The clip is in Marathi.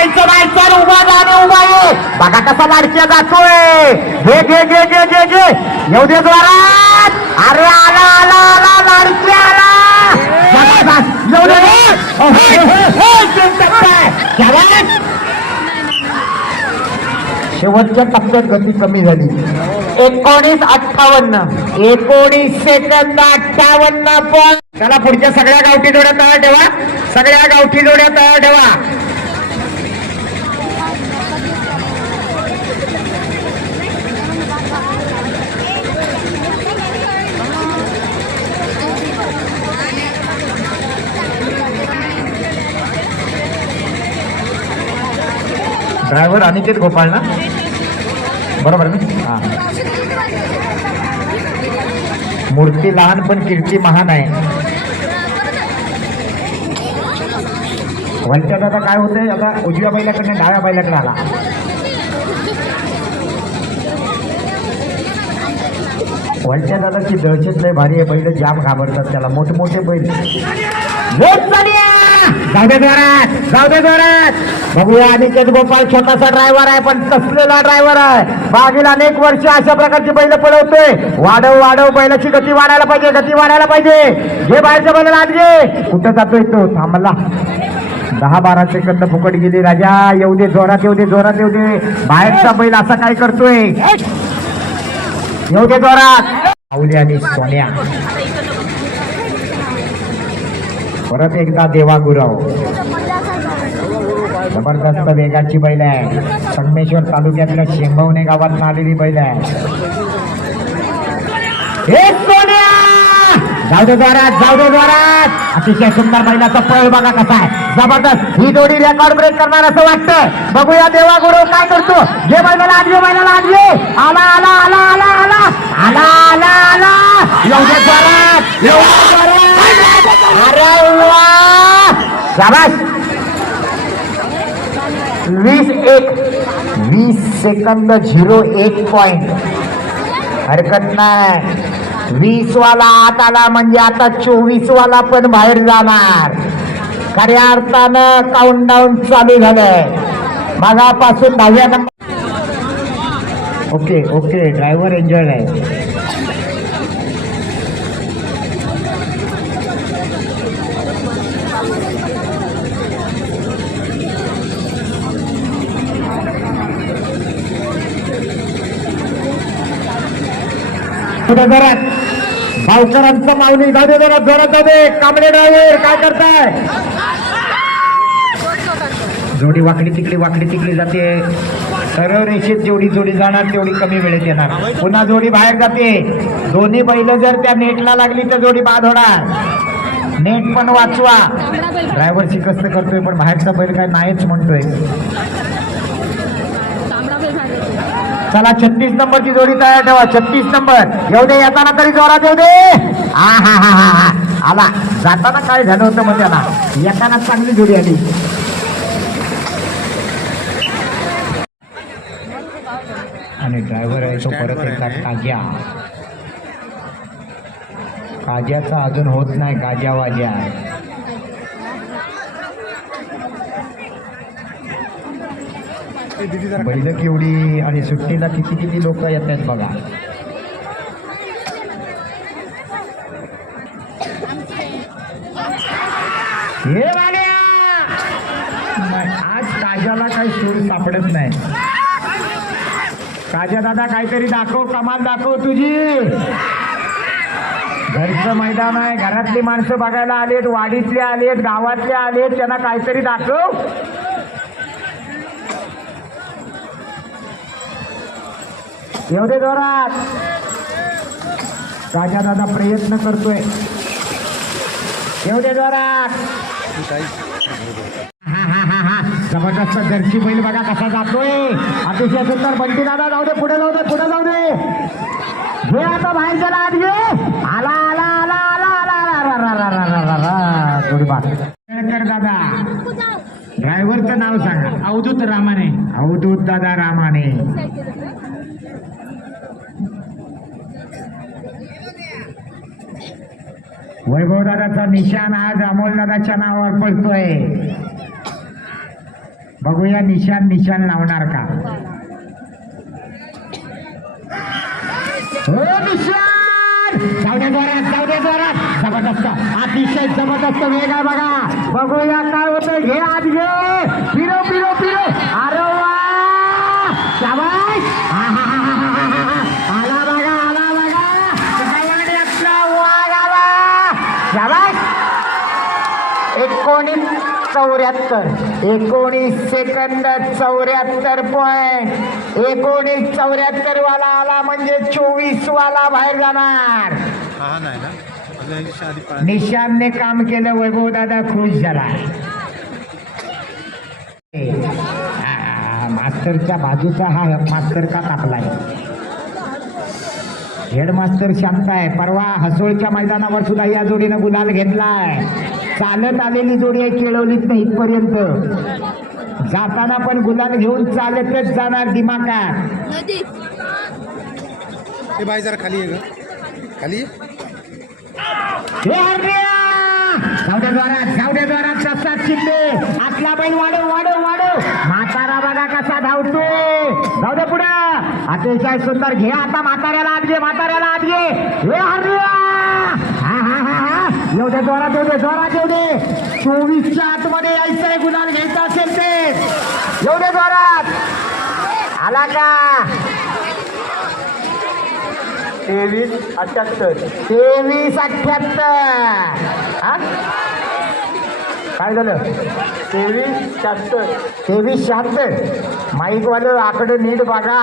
जायचं नाही सर उभा जाणे उभा ये बघा कसा लाडक्या जातोय. घे घे घे घे घे घे. येऊ दे जोरात. अरे आला आला आला लाडक्या आला. येऊ दे. हो, हो, हो, शेवटच्या टप्प्यात गती कमी झाली. एकोणीस अठ्ठावन्न. एकोणीस सेकंद अठ्ठावन्न पॉईंट चला पुढच्या सगळ्या गावठी जोड्या तयार ठेवा. सगळ्या गावठी जोड्या तयार ठेवा. ड्रायव्हर अनिकेत गोपाळ ना? बरोबर ना? हां. मूर्ती लहान पण कीर्ती महान आहे. वरच्या दादा काय होतंय? आता उजव्या बैलाकडनं डाव्या बैलाकडे आला. वरच्या दादाची दहशत लय भारी आहे. बैल जाम घाबरतात त्याला. मोठे मोठे बैल जाऊ दे जोरात जाऊ दे जोरात. बघूया अनिकेत गोपाल छोटासा ड्रायव्हर आहे पण कसलेला ड्रायव्हर आहे. मागील अनेक वर्ष अशा प्रकारची बैल पळवतोय. वाढव वाढव बैलाची गती वाढायला पाहिजे गती वाढायला पाहिजे. घे बाहेरच्या बैल आत घे. कुठं जातोय तो? थांबला दहा बारा सेकंद फुकट गेली राजा. येऊ दे जोरात येऊ दे जोरात येऊ दे. बाहेरचा बैल असा काय करतोय? येऊ दे जोरात. माऊली आणि सोन्या. परत एकदा देवा गुराव जबरदस्त वेगाची बैल आहे. संगमेश्वर तालुक्यातल्या शेंबवणे गावात आलेली बैल आहे. हे सोन्या! जाऊ दे जोरात जाऊ दे जोरात. अतिशय सुंदर बैलाचा पळ बघा कसा आहे. जबरदस्त. ही जोडी रेकॉर्ड ब्रेक करणार असं वाटतं. बघूया देवा गुरु काय करतो. जे बैलाला आत बैलाला आत घे. आला आला आला आला. आला आला आला. आला येऊ दे जोरात. येऊ दे अरे शाबास. वीस एक वीस सेकंद झिरो एक पॉइंट हरकत नाही. वीस वाला आत आला म्हणजे आता चोवीस वाला पण बाहेर जाणार. खऱ्या अर्थानं काउंट डाऊन चालू झालंय. मागापासून दहाव्या number okay okay driver enjoy आहे. पुढे जरात भावकरांचं माऊली जाऊ दे जोरात जोरात जाऊ दे. कांबळे ड्रायव्हर काय करताय? जोडी वाकडी तिकडी वाकडी तिकडी जाते. सरळ रेषेत जेवढी जोडी जाणार तेवढी कमी वेळेत येणार. पुन्हा जोडी बाहेर जाते. दोन्ही बैल जर त्या नेटला लागली तर जोडी बाद होणार. नेट पण वाचवा. ड्रायव्हरची शिकस्त करतोय पण बाहेरचा बैल काय नाहीच म्हणतोय. चला छत्तीस नंबरची जोडी तयार ठेवा छत्तीस नंबर. येऊ दे येताना तरी जोरात येऊ दे. हा हा हा हा हा. आला. जाताना काय झालं होतं मग त्याला? येताना चांगली जोडी आली. आणि ड्रायव्हर आहे तो परत एकदा काज्या. काज्याचा अजून होत नाही गाज्या वाज्या बैल केवढी आणि सुट्टीला किती किती लोक येत आहेत बघा. हे आज काजाला काही सूर सापडत नाही. काजा दादा काहीतरी दाखव कमाल दाखव तुझी. घरचं मैदान आहे घरातली माणसं बघायला आलेत वाडीतले आलेत गावातले आलेत त्यांना काहीतरी दाखव. येऊ दे जोरात राजा दादा प्रयत्न करतोय येऊ दे जोरात हा हा हा हा जबरदस्त जर्सी बैल बघा कसा जातोय अतिशय सुंदर बंटी दादा जाऊ दे पुढे जाऊ दे पुढे जाऊ दे घे आता बाहेर चला घे आला आला आला आला आला आला रा रा रा रा रा रा थोडी बात कर दादा ड्रायव्हरचं नाव सांगा अवधूत रामाने अवधूत दादा रामाने वैभव दादाचा निशाण आज अमोल दादाच्या नावावर पडतोय. बघूया निशान निशान लावणार का? हो निशान जाऊ जोरात जाऊ जोरात. जबरदस्त. अतिशय जबरदस्त वेग आहे बघा. बघूया काय होतं घे आज घे फिरो फिरो फिरो अरे वा शाबास हा, हा, हा, हा, हा, हा, हा. आला बघा आला बघा गवंड्यातला वाघ आला शाबास एकोणीस चौऱ्याहत्तर. एकोणीस सेकंद चौऱ्याहत्तर पॉईंट एकोणीस चौऱ्याहत्तर वाला आला म्हणजे चोवीस वाला बाहेर जाणार. निशानने काम केलं वैभव दादा खुश झाला. मास्तरच्या बाजूचा हा मास्तर का कापलाय? हेडमास्तर शांत आहे परवा हसोळच्या मैदानावर सुद्धा या जोडीनं गुलाल घेतलाय. चालत आलेली जोडी आहे केळवलीत नाही इथपर्यंत. जाताना पण गुलाल घेऊन चालतच जाणार दिमाकात हे बाई जरा खाली आहे ग. खाली. हे शिंदे आतला वाढव वाढव वाढव. म्हातारा बघा कसा धावतो. जाऊ दे पुढं. अतिशय सुंदर. घे आता म्हाताऱ्याला आत घे म्हाताऱ्याला आत घे. हे! येऊ दे जोरात येऊ दे जोरात येऊ दे चोवीसच्या आतमध्ये यायचं आहे गुलाल घ्यायचा असेल ते. येऊ दे जोरात. आला का? तेवीस अठ्याहत्तर. तेवीस अठ्याहत्तर. हा? काय झालं? तेवीस शहात्तर. तेवीस शहात्तर. माईकवालं आकडे नीट बघा.